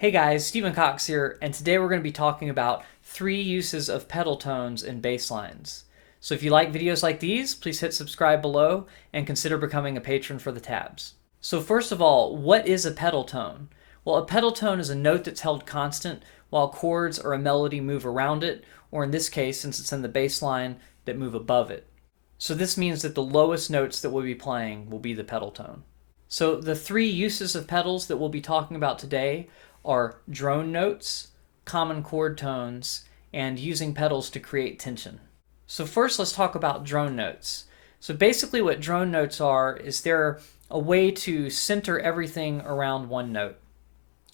Hey guys, Stephen Cox here, and today we're going to be talking about 3 uses of pedal tones in bass lines. So if you like videos like these, please hit subscribe below and consider becoming a patron for the tabs. So first of all, what is a pedal tone? Well, a pedal tone is a note that's held constant while chords or a melody move around it, or in this case, since it's in the bass line, that move above it. So this means that the lowest notes that we'll be playing will be the pedal tone. So the 3 uses of pedals that we'll be talking about today are drone notes, common chord tones, and using pedals to create tension. So first let's talk about drone notes. So basically what drone notes are is they're a way to center everything around one note.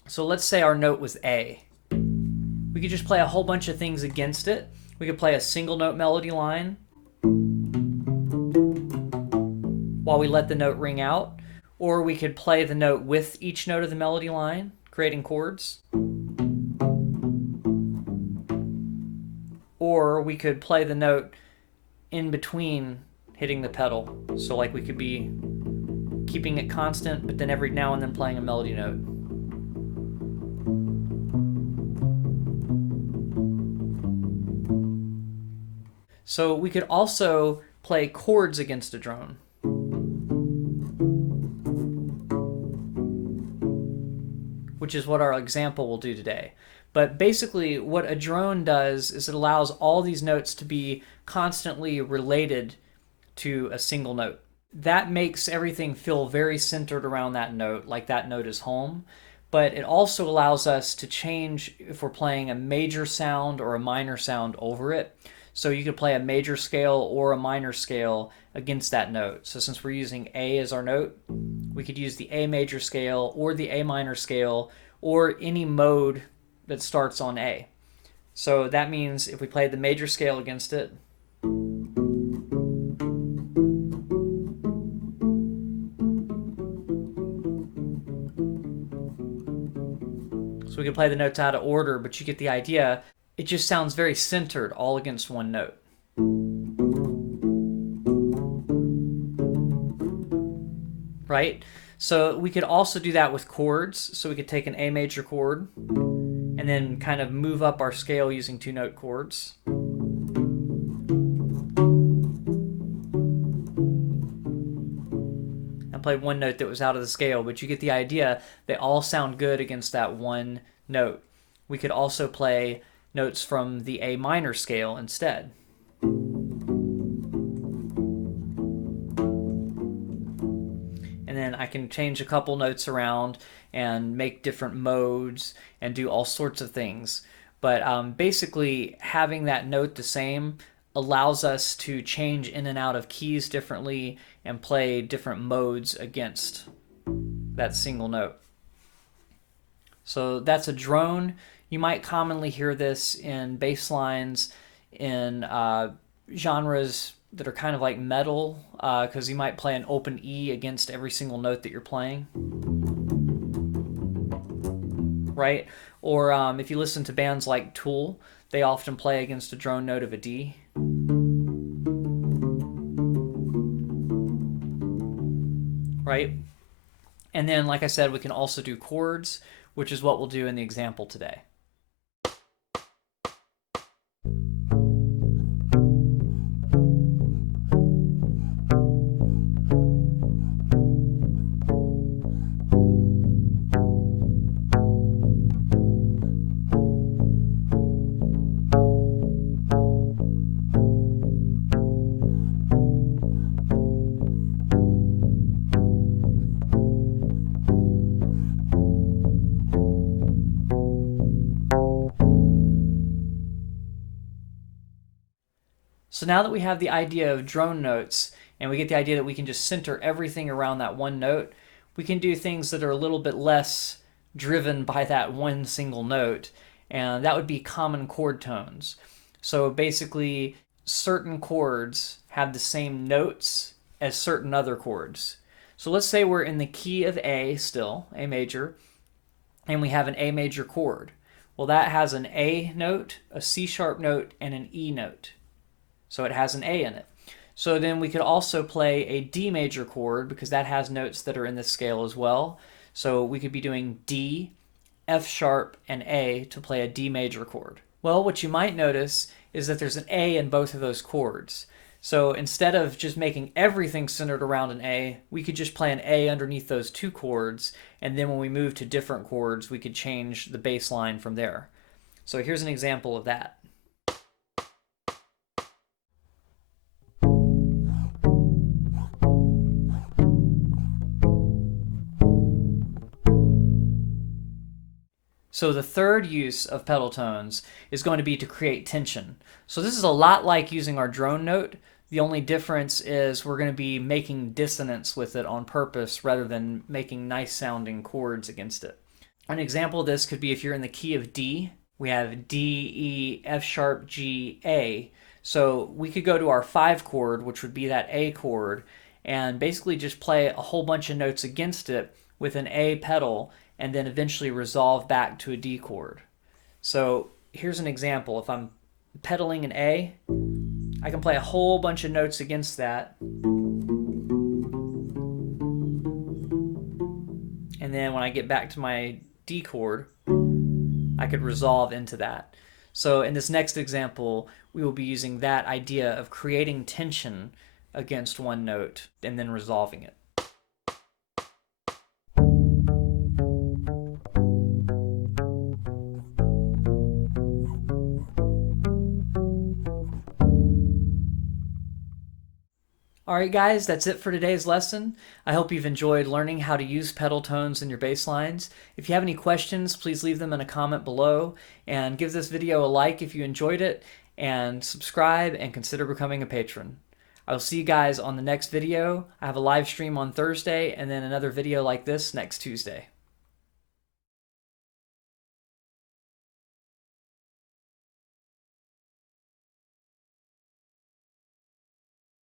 So let's say our note was A. We could just play a whole bunch of things against it. We could play a single note melody line while we let the note ring out, or we could play the note with each note of the melody line, creating chords. Or we could play the note in between hitting the pedal. So like we could be keeping it constant, but then every now and then playing a melody note. So we could also play chords against a drone. Which is what our example will do today. But basically what a drone does is it allows all these notes to be constantly related to a single note. That makes everything feel very centered around that note, like that note is home. But it also allows us to change if we're playing a major sound or a minor sound over it. So you could play a major scale or a minor scale against that note. So since we're using A as our note, we could use the A major scale or the A minor scale or any mode that starts on A. So that means if we played the major scale against it, so we can play the notes out of order, but you get the idea. It just sounds very centered all against one note. Right? So we could also do that with chords. So we could take an A major chord and then kind of move up our scale using 2-note chords. I played one note that was out of the scale, but you get the idea. They all sound good against that one note. We could also play notes from the A minor scale instead. And then I can change a couple notes around and make different modes and do all sorts of things. But basically, having that note the same allows us to change in and out of keys differently and play different modes against that single note. So that's a drone. You might commonly hear this in bass lines in genres that are kind of like metal, because you might play an open E against every single note that you're playing, right? Or if you listen to bands like Tool, they often play against a drone note of a D. Right? And then, like I said, we can also do chords, which is what we'll do in the example today. So now that we have the idea of drone notes and we get the idea that we can just center everything around that one note, we can do things that are a little bit less driven by that one single note, and that would be common chord tones. So basically, certain chords have the same notes as certain other chords. So let's say we're in the key of A still, A major, and we have an A major chord. Well, that has an A note, a C sharp note, and an E note. So it has an A in it. So then we could also play a D major chord because that has notes that are in this scale as well. So we could be doing D, F sharp, and A to play a D major chord. Well, what you might notice is that there's an A in both of those chords. So instead of just making everything centered around an A, we could just play an A underneath those two chords, and then when we move to different chords, we could change the bass line from there. So here's an example of that. So the third use of pedal tones is going to be to create tension. So this is a lot like using our drone note. The only difference is we're going to be making dissonance with it on purpose rather than making nice sounding chords against it. An example of this could be if you're in the key of D. We have D, E, F sharp, G, A. So we could go to our 5 chord, which would be that A chord, and basically just play a whole bunch of notes against it with an A pedal, and then eventually resolve back to a D chord. So here's an example. If I'm pedaling an A, I can play a whole bunch of notes against that. And then when I get back to my D chord, I could resolve into that. So in this next example, we will be using that idea of creating tension against one note and then resolving it. Alright guys, that's it for today's lesson. I hope you've enjoyed learning how to use pedal tones in your bass lines. If you have any questions, please leave them in a comment below, and give this video a like if you enjoyed it, and subscribe and consider becoming a patron. I will see you guys on the next video. I have a live stream on Thursday and then another video like this next Tuesday.